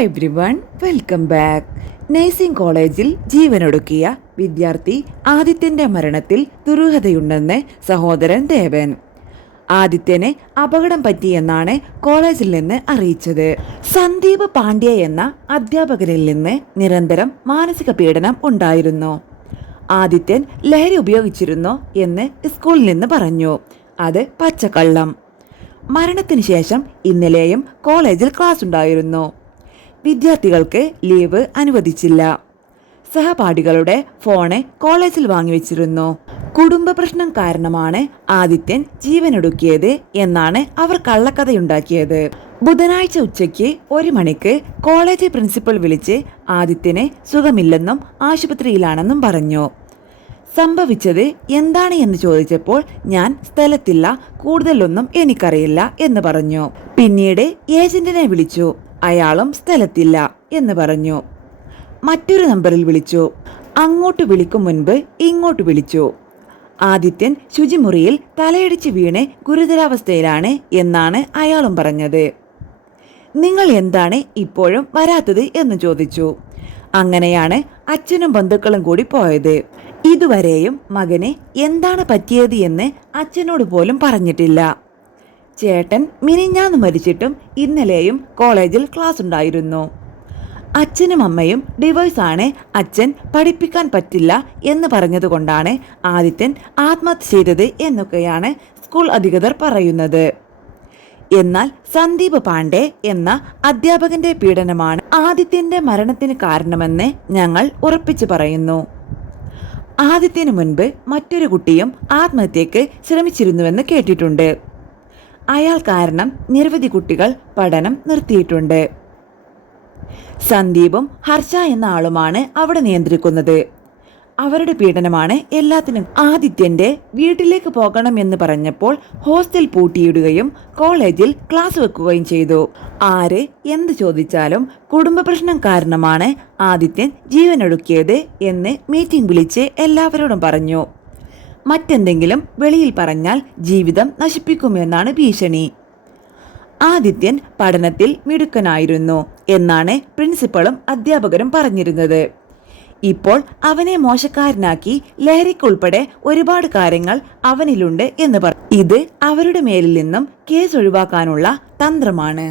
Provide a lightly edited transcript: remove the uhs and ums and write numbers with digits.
Hi everyone, welcome back. Nursing കോളേജിൽ ജീവനൊടുക്കിയ വിദ്യാർത്ഥി ആദിത്യന്റെ മരണത്തിൽ ദുരൂഹതയുണ്ടെന്ന് സഹോദരൻ ദേവൻ. ആദിത്യന് അപകടം പറ്റിയെന്നാണ് കോളേജിൽ നിന്ന് അറിയിച്ചത്. സന്ദീപ് പാണ്ഡ്യ എന്ന അധ്യാപകരിൽ നിന്ന് നിരന്തരം മാനസിക പീഡനം ഉണ്ടായിരുന്നു. ആദിത്യൻ ലഹരി ഉപയോഗിച്ചിരുന്നോ എന്ന് സ്കൂളിൽ നിന്ന് പറഞ്ഞു. അത് പച്ചക്കള്ളം. മരണത്തിന് ശേഷം ഇന്നലെയും കോളേജിൽ ക്ലാസ് ഉണ്ടായിരുന്നു. വിദ്യാർത്ഥികൾക്ക് ലീവ് അനുവദിച്ചില്ല. സഹപാഠികളുടെ ഫോണ് കോളേജിൽ വാങ്ങിവെച്ചിരുന്നു. കുടുംബ പ്രശ്നം കാരണമാണ് ആദിത്യൻ ജീവനൊടുക്കിയത് എന്നാണ് അവർ കള്ളക്കഥയുണ്ടാക്കിയത്. ബുധനാഴ്ച ഉച്ചയ്ക്ക് 1 മണിക്ക് കോളേജ് പ്രിൻസിപ്പൽ വിളിച്ച് ആദിത്യന് സുഖമില്ലെന്നും ആശുപത്രിയിലാണെന്നും പറഞ്ഞു. സംഭവിച്ചത് എന്താണ് എന്ന് ചോദിച്ചപ്പോൾ ഞാൻ സ്ഥലത്തില്ല, കൂടുതലൊന്നും എനിക്കറിയില്ല എന്ന് പറഞ്ഞു. പിന്നീട് ഏജന്റിനെ വിളിച്ചു. അയാളും സ്ഥലത്തില്ല എന്ന് പറഞ്ഞു. മറ്റൊരു നമ്പറിൽ വിളിച്ചു. അങ്ങോട്ട് വിളിക്കും മുൻപ് ഇങ്ങോട്ട് വിളിച്ചു. ആദിത്യൻ ശുചിമുറിയിൽ തലയിടിച്ച് വീണ് ഗുരുതരാവസ്ഥയിലാണ് എന്നാണ് അയാളും പറഞ്ഞത്. നിങ്ങൾ എന്താണ് ഇപ്പോഴും വരാത്തത് എന്ന് ചോദിച്ചു. അങ്ങനെയാണ് അച്ഛനും ബന്ധുക്കളും കൂടി പോയത്. ഇതുവരെയും മകന് എന്താണ് പറ്റിയത് എന്ന് അച്ഛനോട് പോലും പറഞ്ഞിട്ടില്ല. ചേട്ടൻ മിനിഞ്ഞാന്ന് മരിച്ചിട്ടും ഇന്നലെയും കോളേജിൽ ക്ലാസ് ഉണ്ടായിരുന്നു. അച്ഛനും അമ്മയും ഡിവോഴ്സാണ്. അച്ഛൻ പഠിപ്പിക്കാൻ പറ്റില്ല എന്ന് പറഞ്ഞതുകൊണ്ടാണ് ആദിത്യൻ ആത്മഹത്യ ചെയ്തത് എന്നൊക്കെയാണ് സ്കൂൾ അധികൃതർ പറയുന്നത്. എന്നാൽ സന്ദീപ് പാണ്ഡെ എന്ന അധ്യാപകന്റെ പീഡനമാണ് ആദിത്യന്റെ മരണത്തിന് കാരണമെന്ന് ഞങ്ങൾ ഉറപ്പിച്ചു പറയുന്നു. ആദിത്യന് മുൻപ് മറ്റൊരു കുട്ടിയും ആത്മഹത്യക്ക് ശ്രമിച്ചിരുന്നുവെന്ന് കേട്ടിട്ടുണ്ട്. അയാൾ കാരണം നിരവധി കുട്ടികൾ പഠനം നിർത്തിയിട്ടുണ്ട്. സന്ദീപും ഹർഷ എന്ന ആളുമാണ് അവിടെ നിയന്ത്രിക്കുന്നത്. അവരുടെ പീഡനമാണ് എല്ലാത്തിനും. ആദിത്യന്റെ വീട്ടിലേക്ക് പോകണം എന്ന് പറഞ്ഞപ്പോൾ ഹോസ്റ്റൽ പൂട്ടിയിടുകയും കോളേജിൽ ക്ലാസ് വെക്കുകയും ചെയ്തു. ആര് എന്ത് ചോദിച്ചാലും കുടുംബ പ്രശ്നം കാരണമാണ് ആദിത്യൻ ജീവനൊടുക്കിയത് എന്ന് മീറ്റിംഗ് വിളിച്ച് എല്ലാവരോടും പറഞ്ഞു. മറ്റെന്തെങ്കിലും വെളിയിൽ പറഞ്ഞാൽ ജീവിതം നശിപ്പിക്കുമെന്നാണ് ഭീഷണി. ആദിത്യൻ പഠനത്തിൽ മിടുക്കനായിരുന്നു എന്നാണ് പ്രിൻസിപ്പളും അധ്യാപകരും പറഞ്ഞിരുന്നത്. ഇപ്പോൾ അവനെ മോശക്കാരനാക്കി ലഹരിക്കുൾപ്പെടെ ഒരുപാട് കാര്യങ്ങൾ അവനിലുണ്ട് എന്ന് പറഞ്ഞു. ഇത് അവരുടെ മേലിൽ നിന്നും കേസ് ഒഴിവാക്കാനുള്ള തന്ത്രമാണ്.